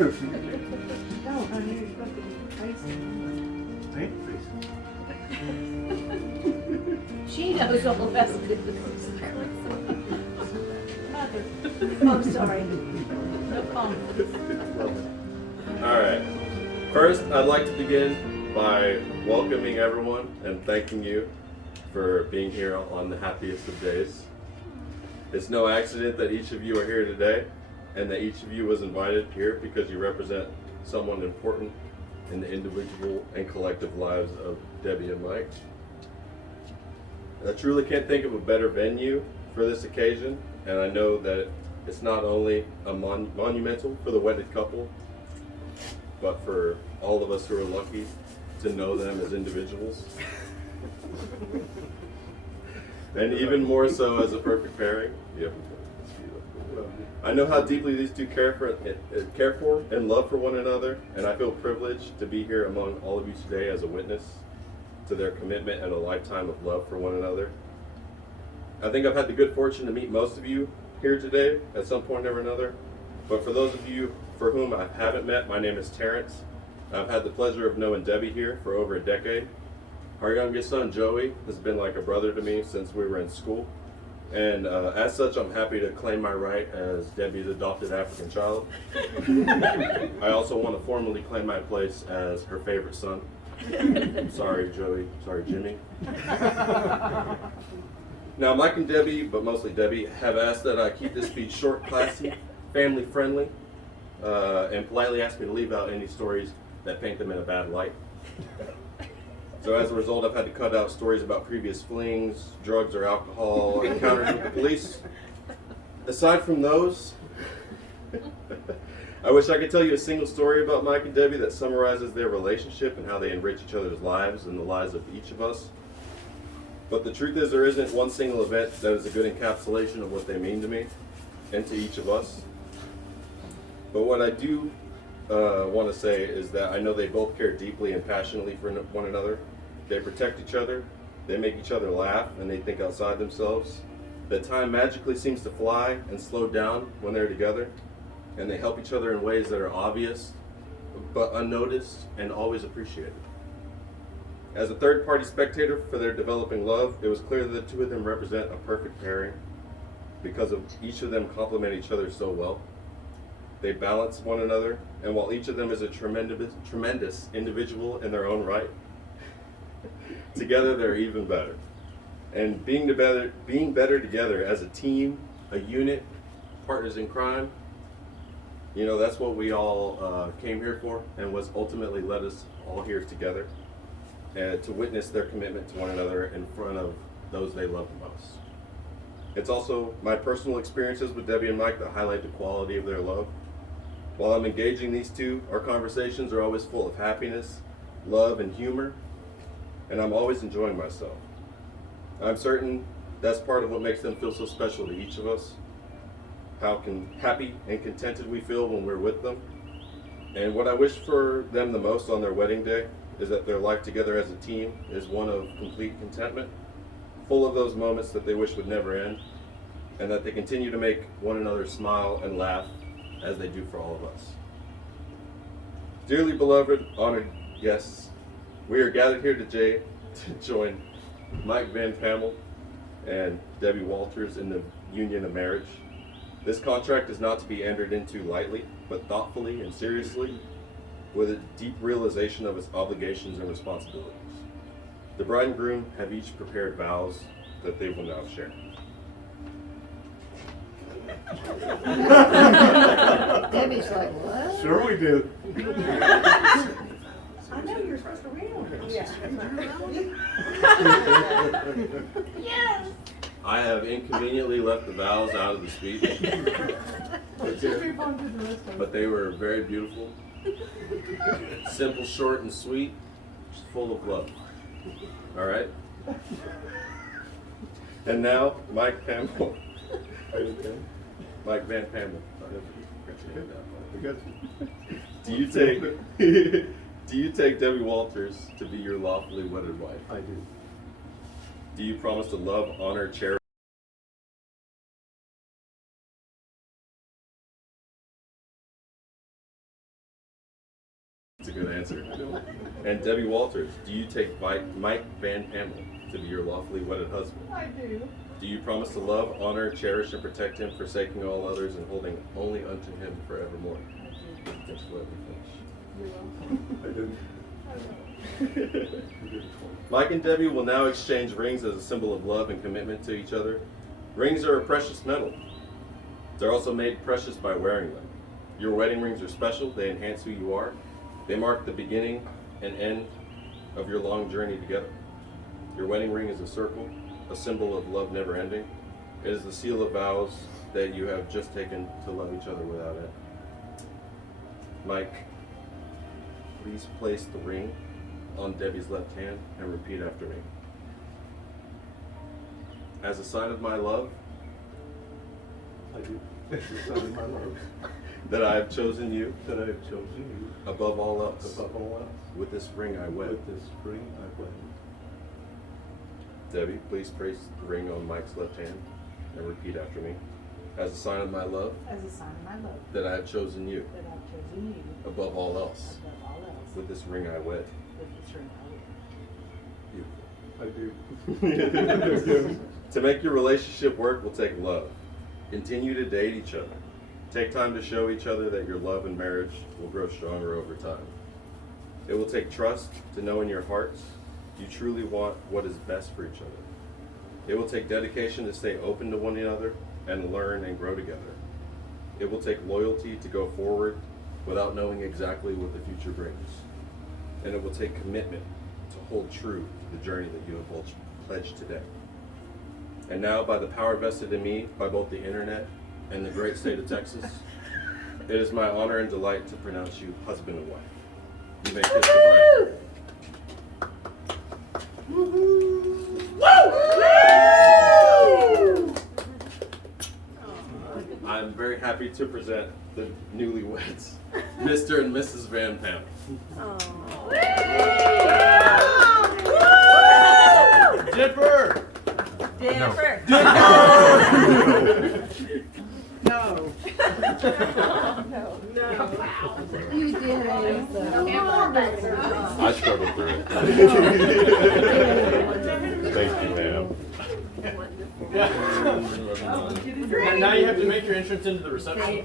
No, honey, you're supposed to be facing. Ain't facing. She knows all about it. Mother. I'm sorry. No comment. Alright, first I'd like to begin by welcoming everyone and thanking you for being here on the happiest of days. It's no accident that each of you are here today and that each of you was invited here because you represent someone important in the individual and collective lives of Debbie and Mike. I truly can't think of a better venue for this occasion, and I know that it's not only a monumental for the wedded couple, but for all of us who are lucky to know them as individuals. And even more so as a perfect pairing. Yep. I know how deeply these two care for and love for one another, and I feel privileged to be here among all of you today as a witness to their commitment and a lifetime of love for one another. I think I've had the good fortune to meet most of you here today at some point or another, but for those of you for whom I haven't met, my name is Terrence. I've had the pleasure of knowing Debbie here for over a decade. Our youngest son, Joey, has been like a brother to me since we were in school. And as such, I'm happy to claim my right as Debbie's adopted African child. I also want to formally claim my place as her favorite son. Sorry, Joey. Sorry, Jimmy. Now, Mike and Debbie, but mostly Debbie, have asked that I keep this speech short, classy, family friendly, and politely asked me to leave out any stories that paint them in a bad light. So as a result, I've had to cut out stories about previous flings, drugs or alcohol, encounters with the police. Aside from those, I wish I could tell you a single story about Mike and Debbie that summarizes their relationship and how they enrich each other's lives and the lives of each of us. But the truth is, there isn't one single event that is a good encapsulation of what they mean to me and to each of us. But what I do want to say is that I know they both care deeply and passionately for one another. They protect each other, they make each other laugh, and they think outside themselves. That time magically seems to fly and slow down when they're together, and they help each other in ways that are obvious, but unnoticed and always appreciated. As a third-party spectator for their developing love, it was clear that the two of them represent a perfect pairing because of each of them complement each other so well. They balance one another, and while each of them is a tremendous individual in their own right, together they're even better. And being better together as a team, a unit, partners in crime, you know, that's what we all came here for, and was ultimately led us all here together, and to witness their commitment to one another in front of those they love the most. It's also my personal experiences with Debbie and Mike that highlight the quality of their love. While I'm engaging these two, our conversations are always full of happiness, love, and humor, and I'm always enjoying myself. I'm certain that's part of what makes them feel so special to each of us, how happy and contented we feel when we're with them. And what I wish for them the most on their wedding day is that their life together as a team is one of complete contentment, full of those moments that they wish would never end, and that they continue to make one another smile and laugh as they do for all of us. Dearly beloved, honored guests, we are gathered here today to join Mike Van Pamel and Debbie Walters in the union of marriage. This contract is not to be entered into lightly, but thoughtfully and seriously, with a deep realization of its obligations and responsibilities. The bride and groom have each prepared vows that they will now share. Debbie's like, what? Sure we do. I know you're supposed to read them. Yeah. Yes! I have inconveniently left the vows out of the speech, but they were very beautiful, simple, short, and sweet, just full of love. All right? And now, Mike Pamel. Mike Van Pamel. Do you take Debbie Walters to be your lawfully wedded wife? I do. Do you promise to love, honor, cherish, a good answer. And Debbie Walters, do you take Mike Van Hamel to be your lawfully wedded husband? I do. Do you promise to love, honor, cherish, and protect him, forsaking all others and holding only unto him forevermore? Thanks for letting me finish. I didn't. Mike and Debbie will now exchange rings as a symbol of love and commitment to each other. Rings are a precious metal. They're also made precious by wearing them. Your wedding rings are special. They enhance who you are. They mark the beginning and end of your long journey together. Your wedding ring is a circle, a symbol of love never ending. It is the seal of vows that you have just taken to love each other without end. Mike, please place the ring on Debbie's left hand and repeat after me. As a sign of my love, I do. As a sign of my love, that I have chosen you that I have chosen you above all else. above all else. With this ring I wed. With this ring I wed. Debbie, please place the ring on Mike's left hand and repeat after me. As a sign of my love, As a sign of my love, that I have chosen you that I've chosen you above all else. above all else. With this ring I wed. With this ring I Beautiful. I do. To make your relationship work will take love. Continue to date each other. Take time to show each other that your love and marriage will grow stronger over time. It will take trust to know in your hearts you truly want what is best for each other. It will take dedication to stay open to one another and learn and grow together. It will take loyalty to go forward without knowing exactly what the future brings. And it will take commitment to hold true to the journey that you have both pledged today. And now, by the power vested in me by both the internet and the great state of Texas, it is my honor and delight to pronounce you husband and wife. You may kiss the bride. I'm very happy to present the newlyweds, Mr. and Mrs. Van Pam. Dipper! Jennifer. No. You did it. I struggled through it. Thank you, ma'am. Now you have to make your entrance into the reception.